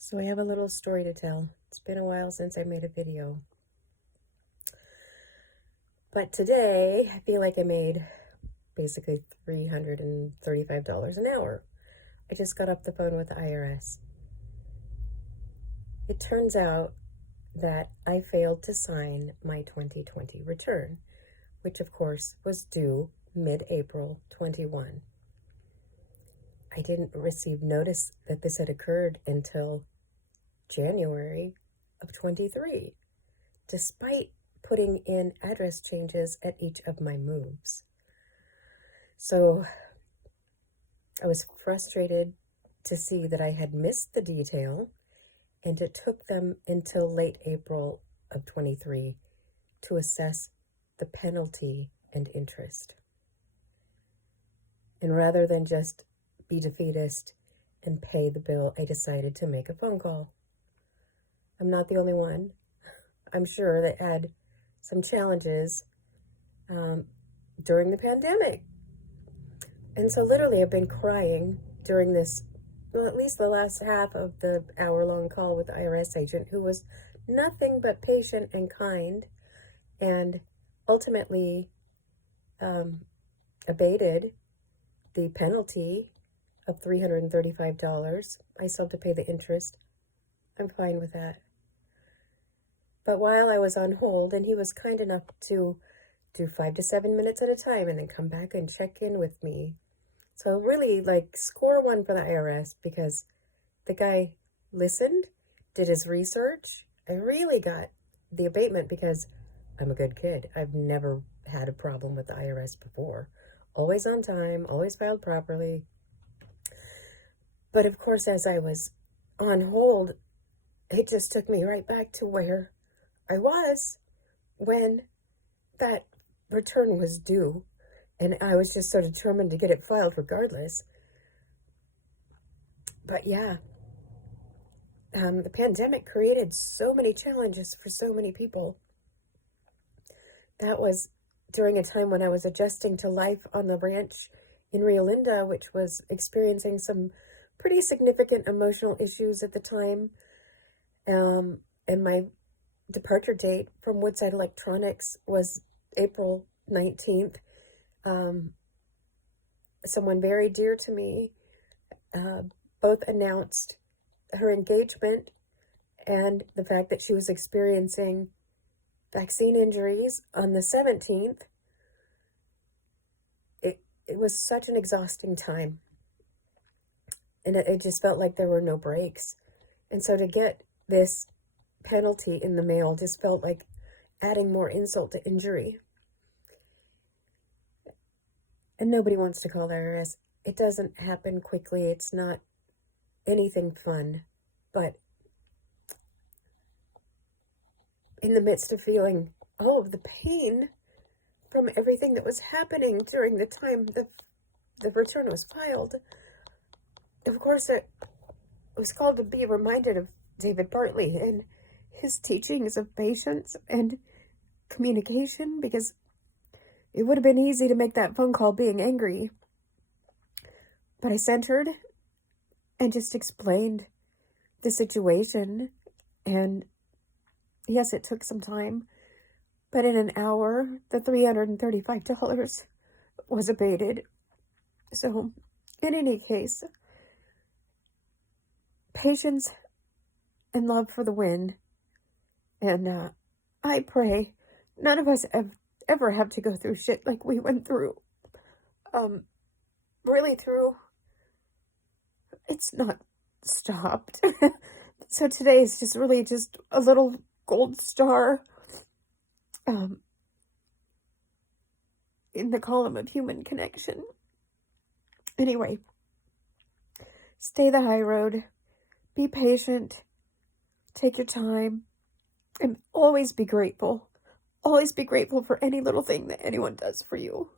So I have a little story to tell. It's been a while since I made a video. But today, I feel like I made basically $335 an hour. I just got off the phone with the IRS. It turns out that I failed to sign my 2020 return, which of course was due mid-April 21. I didn't receive notice that this had occurred until January of 23, despite putting in address changes at each of my moves. So I was frustrated to see that I had missed the detail, and it took them until late April of 23 to assess the penalty and interest. And rather than just be defeatist and pay the bill, I decided to make a phone call. I'm not the only one. I'm sure that had some challenges during the pandemic. And so literally I've been crying during this, well, at least the last half of the hour-long call with the IRS agent, who was nothing but patient and kind, and ultimately abated the penalty of $335. I still have to pay the interest. I'm fine with that. But while I was on hold, and he was kind enough to do 5 to 7 minutes at a time and then come back and check in with me. So really, like, score one for the IRS, because the guy listened, did his research. I really got the abatement because I'm a good kid. I've never had a problem with the IRS before. Always on time, always filed properly. But of course, as I was on hold, it just took me right back to where I was when that return was due. And I was just so determined to get it filed regardless. But yeah, the pandemic created so many challenges for so many people. That was during a time when I was adjusting to life on the ranch in Rio Linda, which was experiencing some pretty significant emotional issues at the time. And my departure date from Woodside Electronics was April 19th. Someone very dear to me both announced her engagement and the fact that she was experiencing vaccine injuries on the 17th. It was such an exhausting time. And it just felt like there were no breaks. And so to get this penalty in the mail just felt like adding more insult to injury. And nobody wants to call the IRS. It doesn't happen quickly. It's not anything fun. But in the midst of feeling all of the pain from everything that was happening during the time the return was filed, of course, it was called to be reminded of David Bartley and his teachings of patience and communication, because it would have been easy to make that phone call being angry. But I centered and just explained the situation. And yes, it took some time, but in an hour, the $335 was abated. So in any case, patience and love for the win. And I pray none of us ever have to go through shit like we went through. Really through. It's not stopped. So today is just really just a little gold star in the column of human connection. Anyway, stay the high road. Be patient. Take your time. And always be grateful. Always be grateful for any little thing that anyone does for you.